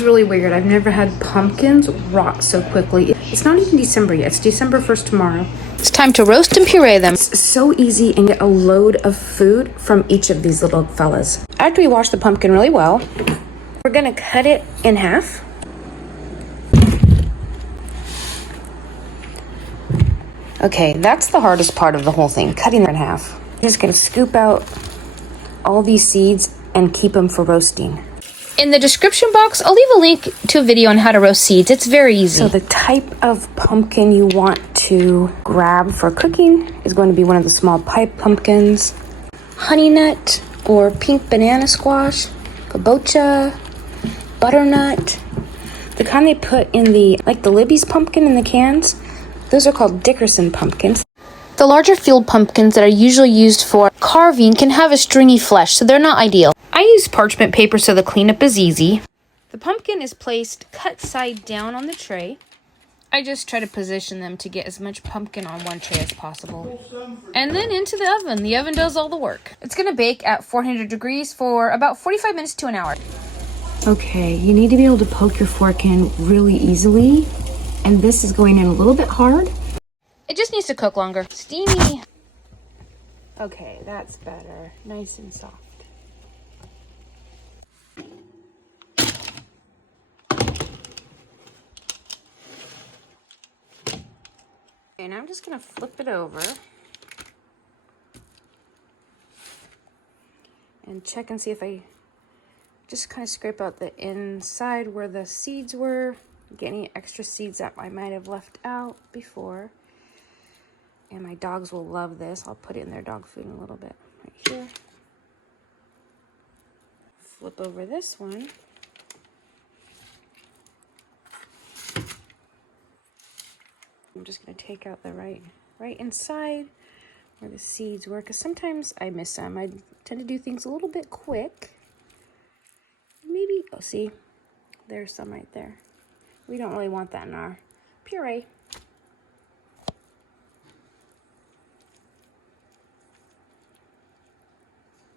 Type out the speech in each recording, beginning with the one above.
is really weird. I've never had pumpkins rot so quickly. It's not even December yet. It's December 1st tomorrow. It's time to roast and puree them. It's so easy and get a load of food from each of these little fellas. After we wash the pumpkin really well, we're gonna cut it in half. Okay, that's the hardest part of the whole thing, cutting it in half. I'm just gonna scoop out all these seeds and keep them for roasting. In the description box, I'll leave a link to a video on how to roast seeds. It's very easy. So the type of pumpkin you want to grab for cooking is going to be one of the small pipe pumpkins, honey nut or pink banana squash, kabocha, butternut, the kind they put in the, like the Libby's pumpkin in the cans. Those are called Dickerson pumpkins. The larger field pumpkins that are usually used for carving can have a stringy flesh, so they're not ideal. I use parchment paper so the cleanup is easy. The pumpkin is placed cut side down on the tray. I just try to position them to get as much pumpkin on one tray as possible. And then into the oven. The oven does all the work. It's going to bake at 400 degrees for about 45 minutes to an hour. Okay, you need to be able to poke your fork in really easily. And this is going in a little bit hard. It just needs to cook longer. Steamy. Okay, that's better. Nice and soft. And I'm just gonna flip it over and check and see if I just kind of scrape out the inside where the seeds were, get any extra seeds that I might have left out before. And my dogs will love this. I'll put it in their dog food in a little bit. Right here. Flip over this one. I'm just going to take out the right inside where the seeds were, because sometimes I miss them. I tend to do things a little bit quick. Maybe, oh, see, there's some right there. We don't really want that in our puree.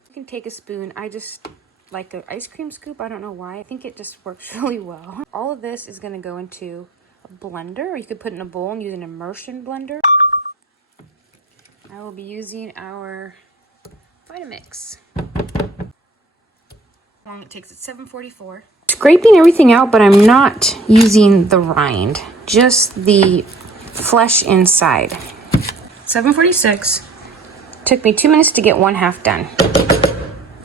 You can take a spoon. I just like an ice cream scoop. I don't know why. I think it just works really well. All of this is going to go into a blender, or you could put it in a bowl and use an immersion blender. I will be using our Vitamix. How long it takes? It's 7:44. Scraping everything out, but I'm not using the rind, just the flesh inside. 7:46. Took me 2 minutes to get 1/2 done.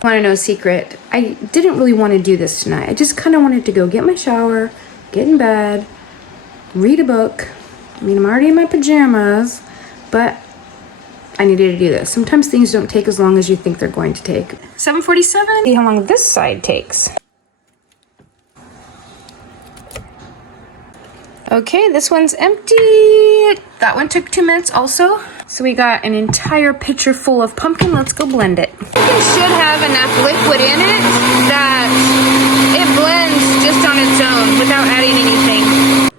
Want to know a secret? I didn't really want to do this tonight. I just kind of wanted to go get my shower, get in bed, read a book. I mean, I'm already in my pajamas, but I needed to do this. Sometimes things don't take as long as you think they're going to take. 7:47. See how long this side takes. Okay, this one's empty. That one took 2 minutes also. So we got an entire pitcher full of pumpkin. Let's go blend it. Pumpkin should have enough liquid in it that it blends just on its own without adding anything.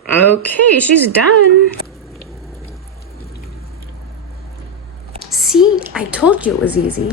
Okay, she's done. See, I told you it was easy.